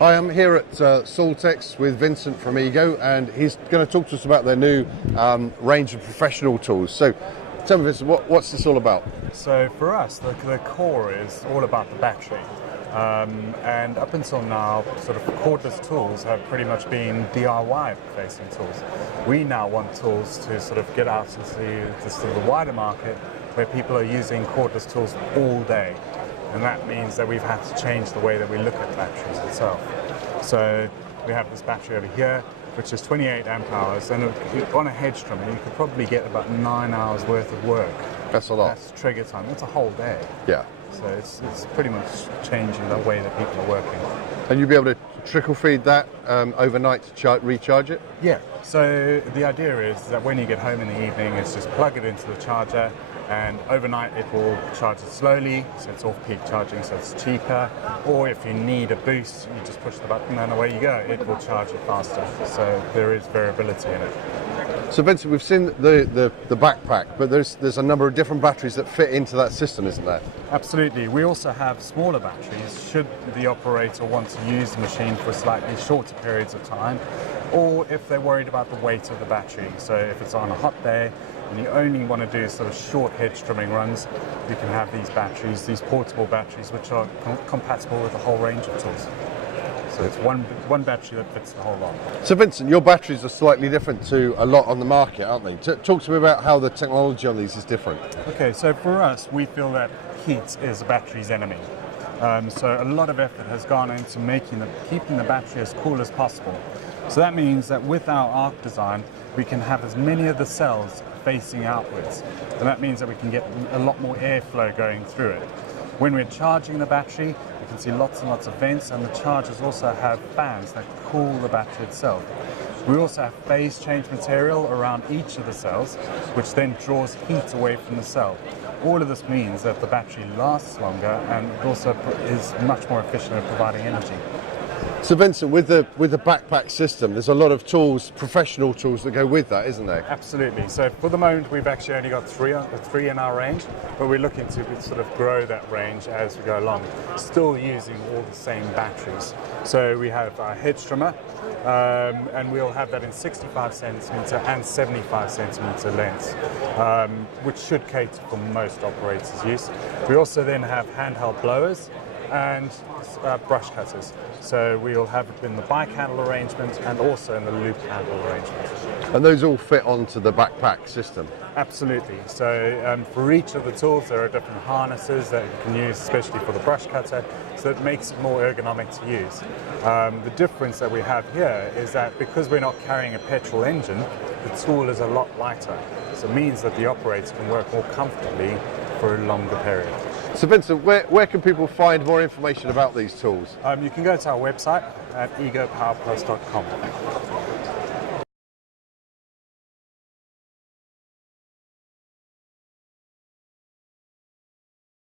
Hi, I'm here at Saltex with Vincent from Ego, and he's going to talk to us about their new range of professional tools. So tell me, Vincent, what's this all about? So for us, the core is all about the battery. And up until now, sort of cordless tools have pretty much been DIY-facing tools. We now want tools to sort of get out into the wider market where people are using cordless tools all day. And that means that we've had to change the way that we look at batteries itself. So we have this battery over here, which is 28 amp hours, and on a hedge trimmer, you could probably get about 9 hours worth of work. That's a lot. That's trigger time. That's a whole day. Yeah. So it's pretty much changing the way that people are working. And you'll be able to trickle feed that overnight to recharge it? Yeah. So the idea is that when you get home in the evening, it's just plug it into the charger, and overnight it will charge it slowly, so it's off-peak charging, so it's cheaper. Or if you need a boost, you just push the button and away you go. It will charge it faster. So there is variability in it. So Vincent, we've seen the backpack, but there's a number of different batteries that fit into that system, isn't there? Absolutely. We also have smaller batteries should the operator want to use the machine for slightly shorter periods of time, or if they're worried about the weight of the battery. So if it's on a hot day and you only want to do sort of short hedge trimming runs, you can have these batteries, these portable batteries, which are compatible with a whole range of tools. So it's one battery that fits the whole lot. So Vincent, your batteries are slightly different to a lot on the market, aren't they? Talk to me about how the technology on these is different. Okay, so for us, we feel that heat is a battery's enemy. So a lot of effort has gone into keeping the battery as cool as possible. So that means that with our arc design, we can have as many of the cells facing outwards. And that means that we can get a lot more airflow going through it. When we're charging the battery, you can see lots and lots of vents, and the chargers also have fans that cool the battery itself. We also have phase change material around each of the cells, which then draws heat away from the cell. All of this means that the battery lasts longer and it also is much more efficient at providing energy. So Vincent, with the backpack system, there's a lot of tools, professional tools that go with that, isn't there? Absolutely. So for the moment, we've actually only got three in our range, but we're looking to sort of grow that range as we go along, still using all the same batteries. So we have our hedge trimmer, and we'll have that in 65 centimeter and 75 centimeter lengths, which should cater for most operators' use. We also then have handheld blowers and brush cutters. So we'll have it in the bike handle arrangement and also in the loop handle arrangement. And those all fit onto the backpack system? Absolutely. So for each of the tools, there are different harnesses that you can use, especially for the brush cutter, so it makes it more ergonomic to use. The difference that we have here is that because we're not carrying a petrol engine, the tool is a lot lighter. So it means that the operator can work more comfortably for a longer period. So Vincent, where can people find more information about these tools? You can go to our website at egopowerplus.com.